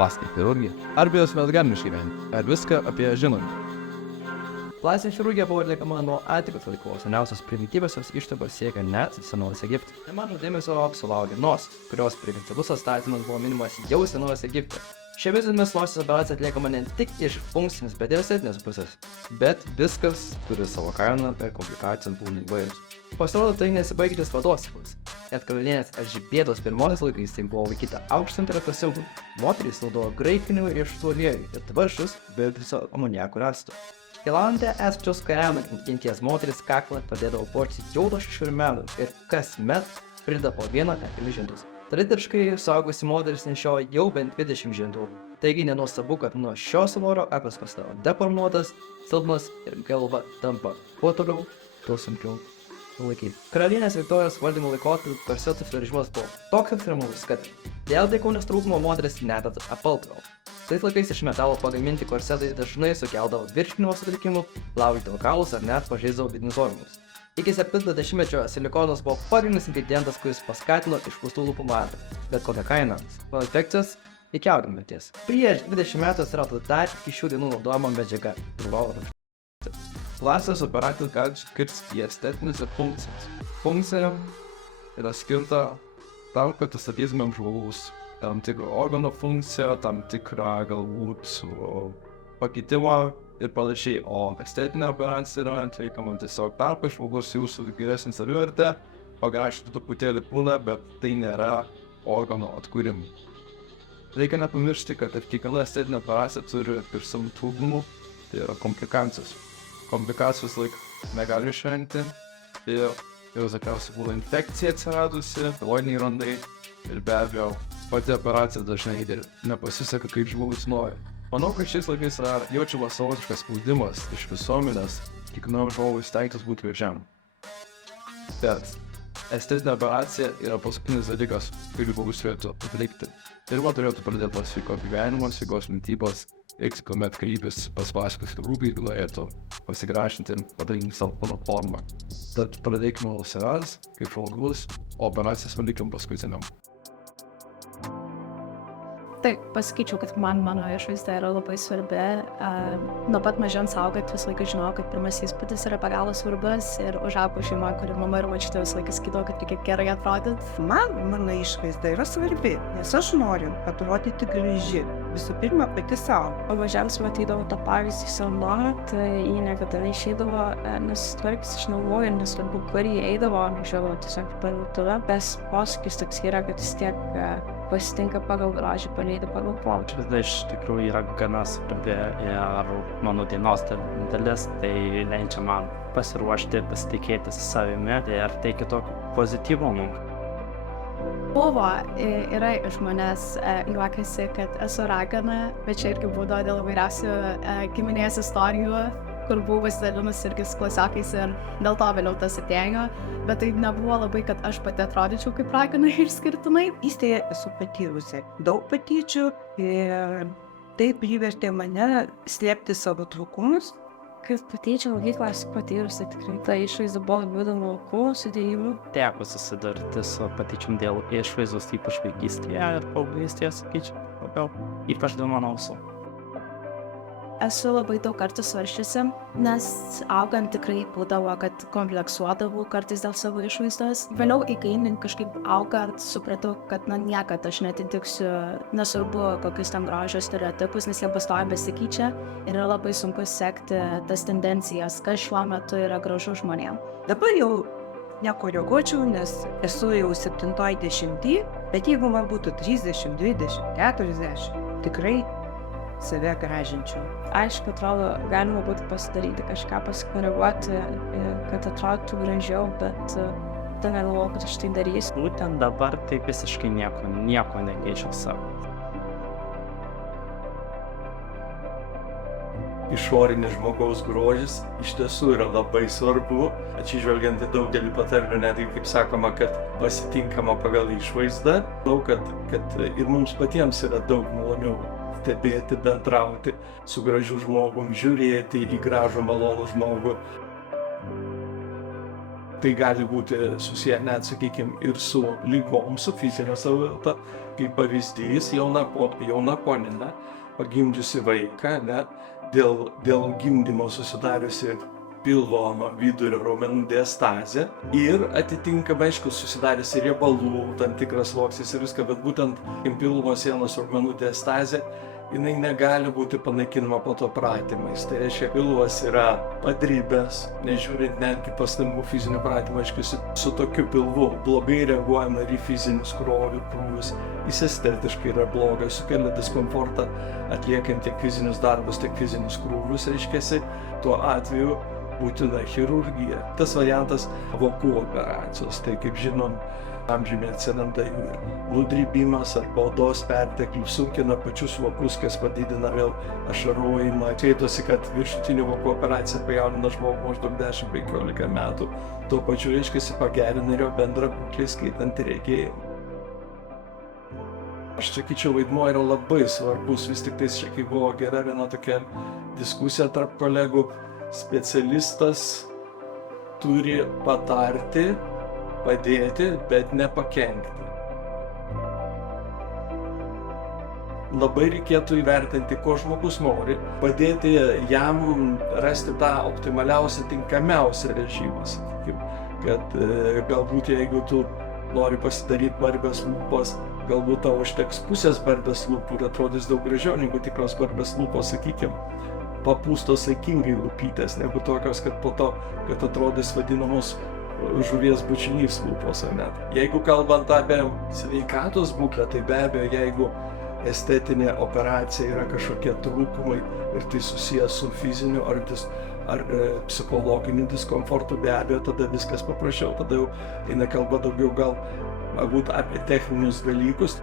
plastinė chirurgija, ar be jos mes galime išgyventi, ar viską apie ją žinome. Plastinė chirurgija buvo atliekama nuo antikos laikos, seniausios primityviosios ištakos siekia net senovės Egipte. Nemažo dėmesio sulaukė nosis, kurios primityvus atstatymas buvo minimas jau senovės Egipte. Šiomis nosis operacija atliekama ne tik iš funkcinės, bet ir estetinės pusės. Bet viskas turi savo kainą ir komplikacijos būna įvairios. Pasirodo, tai nesibaigiantis mados ciklas. Net karalienės Elžbietos I laikais tai buvo laikyta aukštu interesu simboliu. Moterys naudojo graikinių riešutų aliejų ir tvaršus be viso amoniako rąsto. Tailande esančios kariaumenės genties moteris kaklą padėdavo puošti jau nuo 6 metų ir kasmet prideda po 1 ar 2 žindus. Tradiciškai suaugusi moteris nešiojo jau bent 20 žindų. Taigi nenuostabu, kad nuo šio svorio aklas pasidaro deformuotas, silpnas ir galva tampa kuo toliau, tuo sunkiau laikyti. Karalienės Viktorijos valdymo laikotarpiu korsetų suveržymas buvo toks ekstremalus, kad dėl dekoninės trūkumo moteris net apalpdavo. Tais laikais iš metalo pagaminti korsetai dažnai sukeldavo virškinimo sutrikimų, laužydavo kaulus ar net pažeisdavo vidinius organus. Iki 70-mečio silikonas buvo pagrindinis ingredientas, kuris paskatino išpūstų lūpų madą. Bet kokią kainą? Nuo infekcijos iki audinio mirties. Prieš 20 metų atsirado dar iki šių dienų naudojama medžiaga – rubalo. Plastinės operacijos gali skirtis į estetines ir funkcijas. Funkcija yra skirta tam, kad atstatytumėm žmogaus tam tikrą organo funkciją, tam tikrą galbūt pakitimą ir panašiai. O estetinė operacija yra atliekama tiesiog tam, kad žmogus jūsų geresnį savivertę, pagaišintų truputėlį kūną, bet tai nėra organo atkūrimai. Reikia nepamiršti, kad kiekviena estetinė operacija turi ir savų trūkumų, tai yra komplikacijos. Komplikacijos laik negali išvengti ir visokiausiai būna infekcija atsiradusi, keloidiniai randai ir be abejo pati operacija dažnai nepasiseka kaip žmogus nori. Manau, kad šiais laikais yra jaučiamas savotiškas spaudimas iš visuomenės kiekvienam žmogui stengtis būti gražiam. Bet estetinė operacija yra paskutinis dalykas, kurį žmogus turėtų atlikti. Ir man turėtų pradėti nuo sveiko gyvenimo, sveikos mitybos, ir kuomet kreiptis pas plastikos chirurgą galėtų pasigražinti ir padaryti savo kūno formą. Tad pradėkime nuo savęs, kaip žmogus, o operacijas palikim paskutiniam. Taip, pasakyčiau, kad mano išvaizda yra labai svarbi. Nuo pat mažens augant visą laiką žinojau, kad pirmas įspūdis yra be galo svarbus ir užaugau šeima, kuri mama ir močiutė visą laiką sakydavo, kad reikia gerai atrodyti. Mano išvaizda yra svarbi, nes aš noriu atrodyti graži. Visų pirma, pati savo. O mažiausiai matydavau tą pavyzdį savo mamą, tai jie niekada neišeidavo nesitvarkys iš namų ir nesvarbu, kur jie eidavo, nežiūrėjau tiesiog parduotuvę. Bet posakis toks yra, kad vis tiek pasitinka pagal grožį, palydi pagal formą. Išvaizda iš tikrųjų yra gana svarbi ir mano dienos dalis, tai leidžia man pasiruošti, pasitikėti savimi ir teikti tokį pozityvumą. Buvo, yra iš manęs juokiasi, kad esu ragana, bet čia irgi būdavo dėl įvairiausių giminės istorijų, kur buvau pasidalinusi irgi su klasiokais ir dėl to vėliau tas atėjo, bet tai nebuvo labai, kad aš pati atrodyčiau kaip ragana išskirtinai. Įstėje esu patyrusi daug patyčių ir tai privertė mane slėpti savo trūkumus. Kad patyčių mokyklą esu patyrusi tikrai. Ta išvaizda buvo būdama aukų, sudėjimų. Teko susidurti su patyčiom dėl išvaizdos, ypač vaikystėje ir paauglystėje, sakyčiau, labiau, ypač dėl mano ausų. Esu labai daug kartų svarsčiusi, nes augant tikrai būdavo, kad kompleksuodavau kartais dėl savo išvaizdos. Vėliau įgainint kažkaip augant supratau, kad niekad aš netitiksiu, nesvarbu kokius tam grožio stereotipus, nes jie pastoviai besikeičia ir yra labai sunku sekti tas tendencijas, kas šiuo metu yra gražu žmonėm. Dabar jau nekoreguočiau, nes esu jau 70-ąjį, bet jeigu man būtų 30, 20, 40, tikrai save gražinčiau. Aišku, atrodo, galima būtų pasidaryti kažką, pasikoreguoti, kad atrodytų gražiau, bet tai negalvoju, kad aš tai darysiu. Būtent dabar tai visiškai nieko nekeičiau savo. Išorinis žmogaus grožis iš tiesų yra labai svarbu, atsižvelgiant į daugelį patarlių, netgi kaip sakoma, kad pasitinkama pagal išvaizdą. Manau, kad ir mums patiems yra daug maloniau stebėti, bendrauti su gražiu žmogum, žiūrėti į gražų malonų žmogų. tai gali būti susiję net, sakykime, ir su lygom, su fizinė savijauta, kaip pavyzdys jauna ponina, pagimdžiusi vaiką, ne, dėl gimdymo susidariusi pilvo vidurio raumenų diastazė ir atitinkamai, aišku, susidarėsi riebalų, tam tikras sluoksnis ir viską, bet būtent pilvo sienos raumenų diastazė, jinai negali būti panaikinama po to pratimais. Tai reiškia, pilvas yra padrybęs, nežiūrint netgi pastangų fizinio pratimo, aišku, su tokiu pilvu blogai reaguojama ir į fizinius krūvius, jis estetiškai yra blogas, sukelia diskomfortą atliekant tiek fizinius darbus, tiek fizinius krūvius, reiškia, tuo atveju būtina chirurgija. Tas variantas vokų operacijos, tai kaip žinom, amžiumi atsiranda jų ir nudrybimas arba odos perteklius sunkina pačius vokus, kas padidina vėl ašarojimą. Skaitosi, kad viršutinių vokų operacija pajaunina žmogų maždaug 10-15 metų. Tuo pačiu reiškia, pagerina ir jo bendrą būklę, skaitant ir regėjimą. Aš sakyčiau, vaidmuo yra labai svarbus, vis tik tais čia, kai buvo gera viena tokia diskusija tarp kolegų, specialistas turi patarti, padėti, bet nepakenkti. Labai reikėtų įvertinti, ko žmogus nori, padėti jam rasti tą optimaliausią, tinkamiausią režimą, sakykime, kad galbūt jeigu tu nori pasidaryti barbės lūpas, galbūt tau užteks pusės barbės lūpų ir atrodys daug gražiau negu tikros barbės lūpos, sakykime, papūstos saikingai lūpytės, negu tokios, kad po to, kad atrodys vadinamos žuvies bučinys lūpos, ar net. Jeigu kalbant apie sveikatos būklę, tai be abejo, jeigu estetinė operacija yra kažkokie trūkumai ir tai susijęs su fiziniu ar psichologiniu diskomfortu, be abejo, tada viskas paprasčiau, tada jau eina kalba daugiau galbūt apie techninius dalykus.